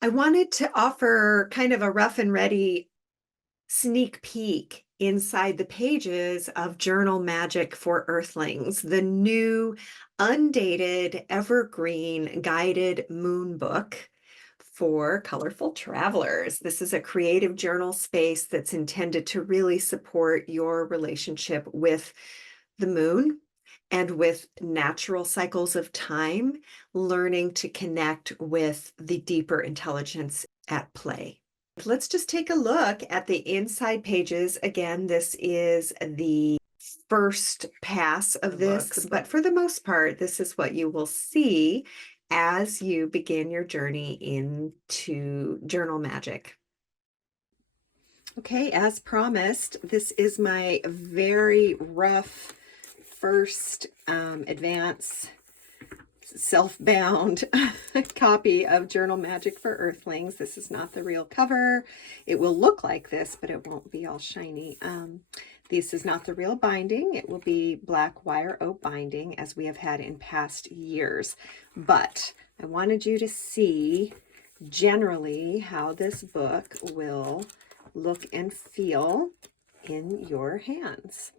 I wanted to offer kind of a rough and ready sneak peek inside the pages of Journal Magic for Earthlings, the new undated evergreen guided moon book for colorful travelers. This is a creative journal space that's intended to really support your relationship with the moon and with natural cycles of time, learning to connect with the deeper intelligence at play. Let's just take a look at the inside pages. Again, this is the first pass of this, but for the most part, this is what you will see as you begin your journey into journal magic. Okay, as promised, this is my very rough first advance self-bound copy of Journal Magic for Earthlings. This is not the real cover. It will look like this, but it won't be all shiny. This is not the real binding. It will be black wire oak binding as we have had in past years. But I wanted you to see generally how this book will look and feel in your hands.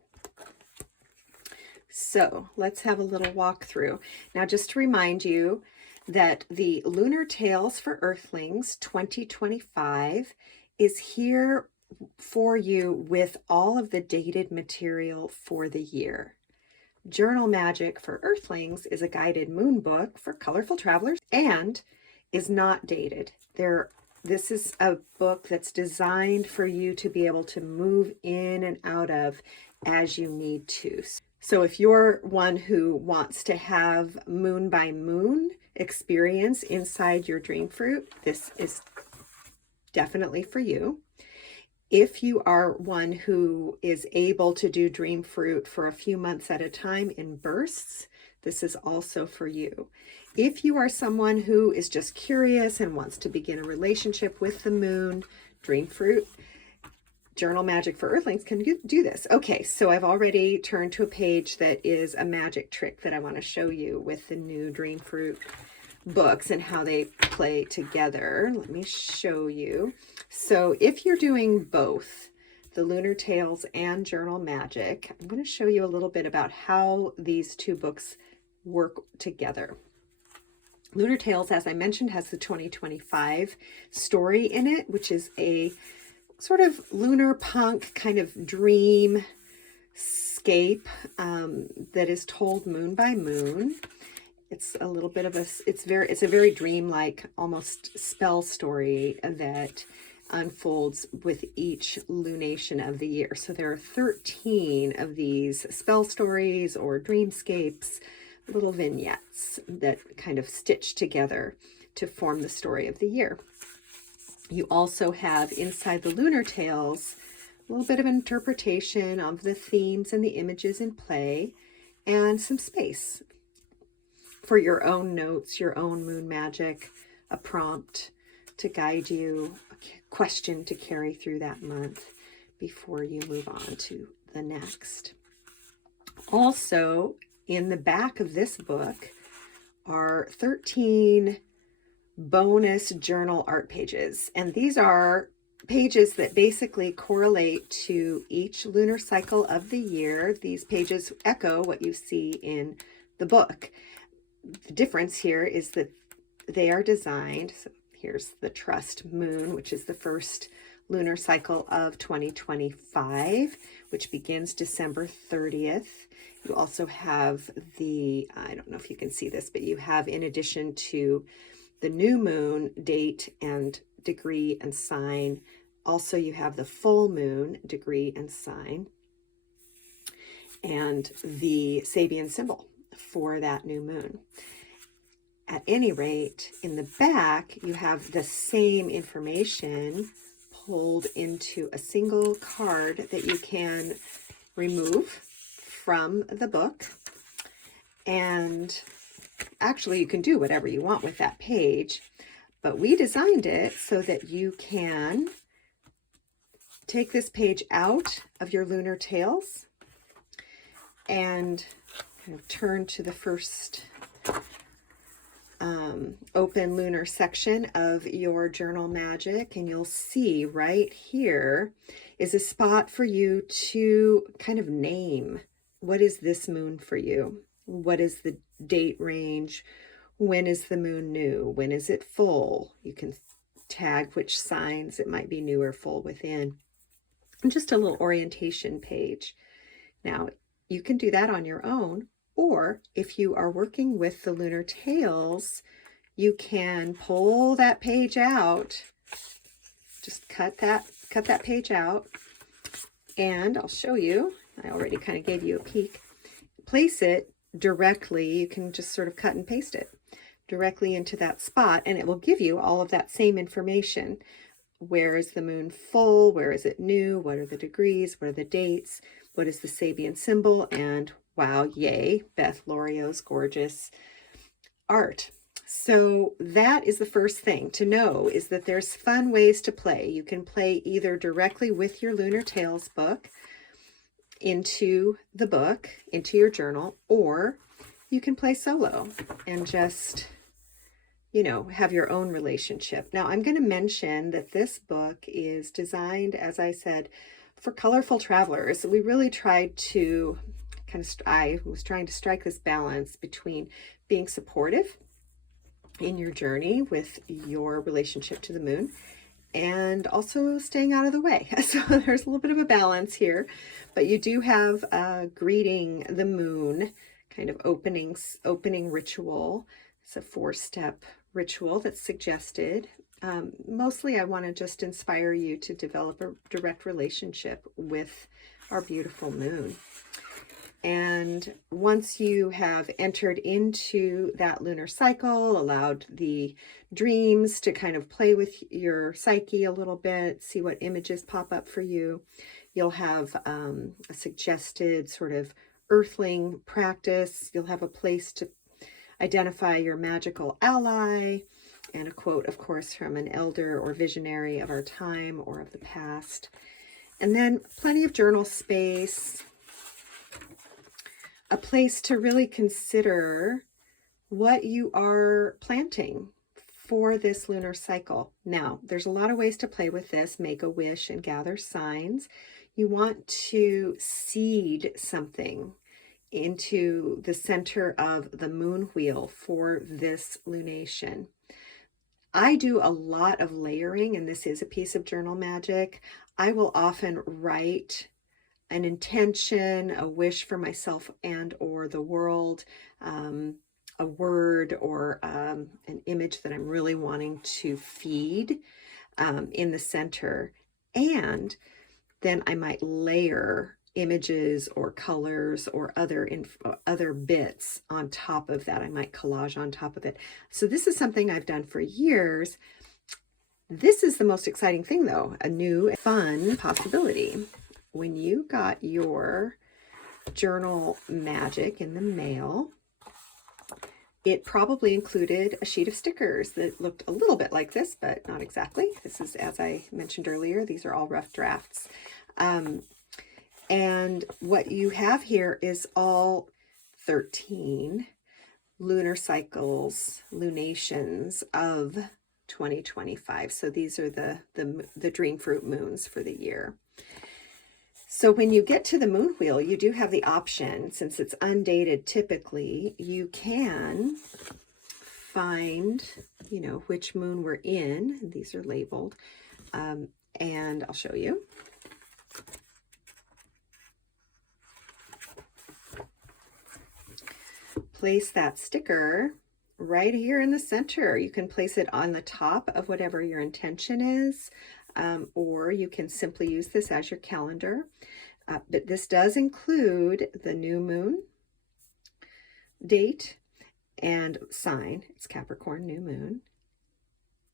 So let's have a little walkthrough. Now, just to remind you that the Lunar Tales for Earthlings 2025 is here for you with all of the dated material for the year. Journal Magic for Earthlings is a guided moon book for colorful travelers and is not dated. This is a book that's designed for you to be able to move in and out of as you need to. So if you're one who wants to have moon by moon experience inside your Dreamfruit, this is definitely for you. If you are one who is able to do Dreamfruit for a few months at a time in bursts, this is also for you. If you are someone who is just curious and wants to begin a relationship with the moon, Dreamfruit, Journal Magic for Earthlings can do this. Okay, so I've already turned to a page that is a magic trick that I want to show you with the new Dreamfruit books and how they play together. Let me show you. So if you're doing both the Lunar Tales and Journal Magic, I'm going to show you a little bit about how these two books work together. Lunar Tales, as I mentioned, has the 2025 story in it, which is a sort of lunar punk kind of dream scape that is told moon by moon. It's a little bit of it's a very dreamlike, almost spell story that unfolds with each lunation of the year. So there are 13 of these spell stories or dreamscapes, little vignettes that kind of stitch together to form the story of the year. You also have inside the Lunar Tales a little bit of interpretation of the themes and the images in play and some space for your own notes, your own moon magic, a prompt to guide you, a question to carry through that month before you move on to the next. Also, in the back of this book are 13 bonus journal art pages, and these are pages that basically correlate to each lunar cycle of the year. These pages echo what you see in the book. The difference here is that they are designed, so here's the trust moon, which is the first lunar cycle of 2025, which begins December 30th. You also have I don't know if you can see this, but you have, in addition to the new moon date and degree and sign, also you have the full moon degree and sign and the Sabian symbol for that new moon. At any rate, in the back, you have the same information pulled into a single card that you can remove from the book. And actually, you can do whatever you want with that page, but we designed it so that you can take this page out of your Lunar Tales and kind of turn to the first open lunar section of your journal magic, and you'll see right here is a spot for you to kind of name, what is this moon for you? What is the date range? When is the moon new? When is it full? You can tag which signs it might be new or full within. And just a little orientation page. Now, you can do that on your own, or if you are working with the lunar tails, you can pull that page out. Just cut that page out, and I'll show you. I already kind of gave you a peek. Place it directly. You can just sort of cut and paste it directly into that spot, and it will give you all of that same information. Where is the moon full? Where is it new? What are the degrees? What are the dates? What is the Sabian symbol? And wow, yay, Beth Lorio's gorgeous art. So that is the first thing to know, is that there's fun ways to play. You can play either directly with your Lunar Tales book into the book, into your journal, or you can play solo and just, you know, have your own relationship. Now, I'm going to mention that this book is designed, as I said, for colorful travelers. We really tried to I was trying to strike this balance between being supportive in your journey with your relationship to the moon and also staying out of the way. So there's a little bit of a balance here, but you do have greeting the moon kind of opening ritual. It's a 4-step ritual that's suggested. Mostly I want to just inspire you to develop a direct relationship with our beautiful moon. And once you have entered into that lunar cycle, allowed the dreams to kind of play with your psyche a little bit, see what images pop up for you, you'll have a suggested sort of earthling practice. You'll have a place to identify your magical ally, and a quote, of course, from an elder or visionary of our time or of the past. And then plenty of journal space, a place to really consider what you are planting for this lunar cycle. Now, there's a lot of ways to play with this. Make a wish and gather signs. You want to seed something into the center of the moon wheel for this lunation. I do a lot of layering, and this is a piece of journal magic. I will often write an intention, a wish for myself and or the world, a word or an image that I'm really wanting to feed in the center. And then I might layer images or colors or other bits on top of that. I might collage on top of it. So this is something I've done for years. This is the most exciting thing, though, a new fun possibility. When you got your journal magic in the mail, it probably included a sheet of stickers that looked a little bit like this, but not exactly. This is, as I mentioned earlier, these are all rough drafts. And what you have here is all 13 lunar cycles, lunations of 2025. So these are the Dreamfruit moons for the year. So when you get to the moon wheel, you do have the option, since it's undated typically, you can find, you know, which moon we're in. These are labeled, and I'll show you. Place that sticker right here in the center. You can place it on the top of whatever your intention is, or you can simply use this as your calendar. But this does include the new moon date and sign. It's Capricorn new moon.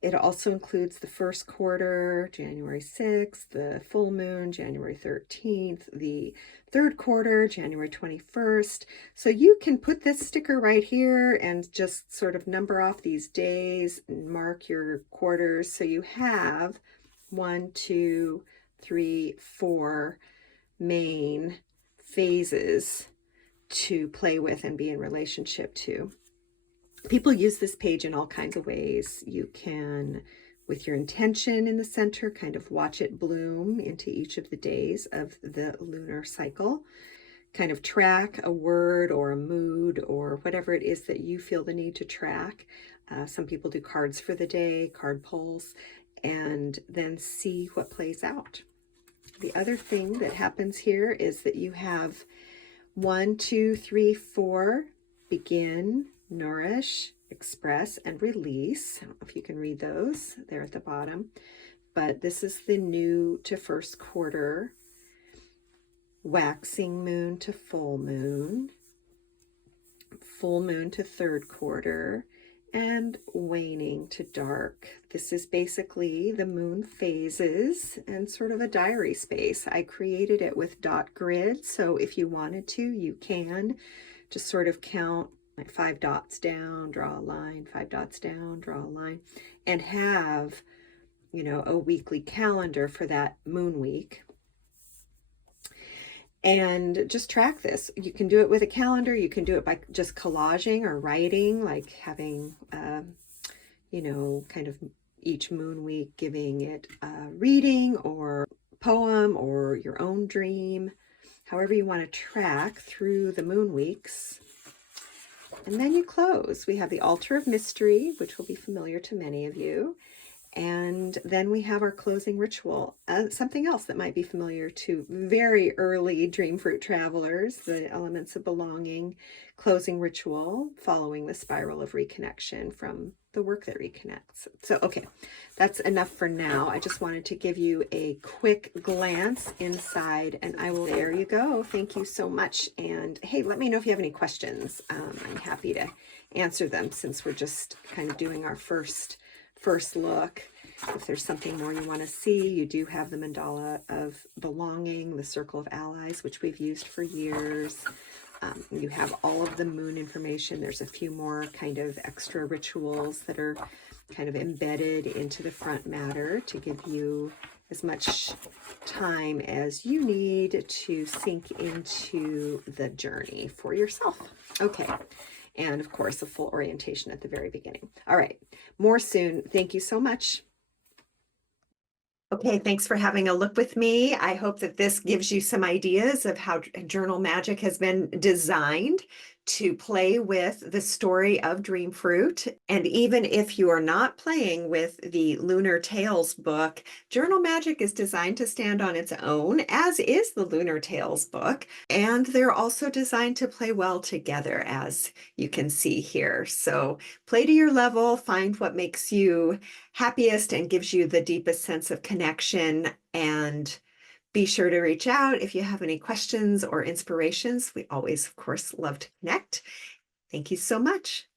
It also includes the first quarter, January 6th, the full moon, January 13th, the third quarter, January 21st. So you can put this sticker right here and just sort of number off these days and mark your quarters. So you have 1, 2, 3, 4 main phases to play with and be in relationship to. People use this page in all kinds of ways. You can, with your intention in the center, kind of watch it bloom into each of the days of the lunar cycle. Kind of track a word or a mood or whatever it is that you feel the need to track. Some people do cards for the day, card pulls, and then see what plays out. The other thing that happens here is that you have 1, 2, 3, 4, begin, nourish, express, and release. I don't know if you can read those. They're at the bottom. But this is the new to first quarter, waxing moon to full moon to third quarter, and waning to dark. This is basically the moon phases and sort of a diary space. I created it with dot grid, so if you wanted to, you can just sort of count like 5 dots down, draw a line, 5 dots down, draw a line, and have, you know, a weekly calendar for that moon week. And just track this. You can do it with a calendar. You can do it by just collaging or writing, like having, you know, kind of each moon week giving it a reading or poem or your own dream, however you want to track through the moon weeks. And then you close. We have the altar of mystery, which will be familiar to many of you. And then we have our closing ritual, something else that might be familiar to very early Dreamfruit travelers, the elements of belonging, closing ritual, following the spiral of reconnection from the work that reconnects. So, okay, that's enough for now. I just wanted to give you a quick glance inside, and there you go. Thank you so much. And hey, let me know if you have any questions. I'm happy to answer them since we're just kind of doing our first look. If there's something more you want to see, you do have the mandala of belonging, the circle of allies, which we've used for years. You have all of the moon information. There's a few more kind of extra rituals that are kind of embedded into the front matter to give you as much time as you need to sink into the journey for yourself. Okay. And of course, a full orientation at the very beginning. All right, more soon. Thank you so much. Okay, thanks for having a look with me. I hope that this gives you some ideas of how Journal Magic has been designed to play with the story of Dreamfruit. And even if you are not playing with the Lunar Tales book, Journal Magic is designed to stand on its own, as is the Lunar Tales book. And they're also designed to play well together, as you can see here. So play to your level, find what makes you happiest and gives you the deepest sense of connection, and be sure to reach out if you have any questions or inspirations. We always, of course, love to connect. Thank you so much.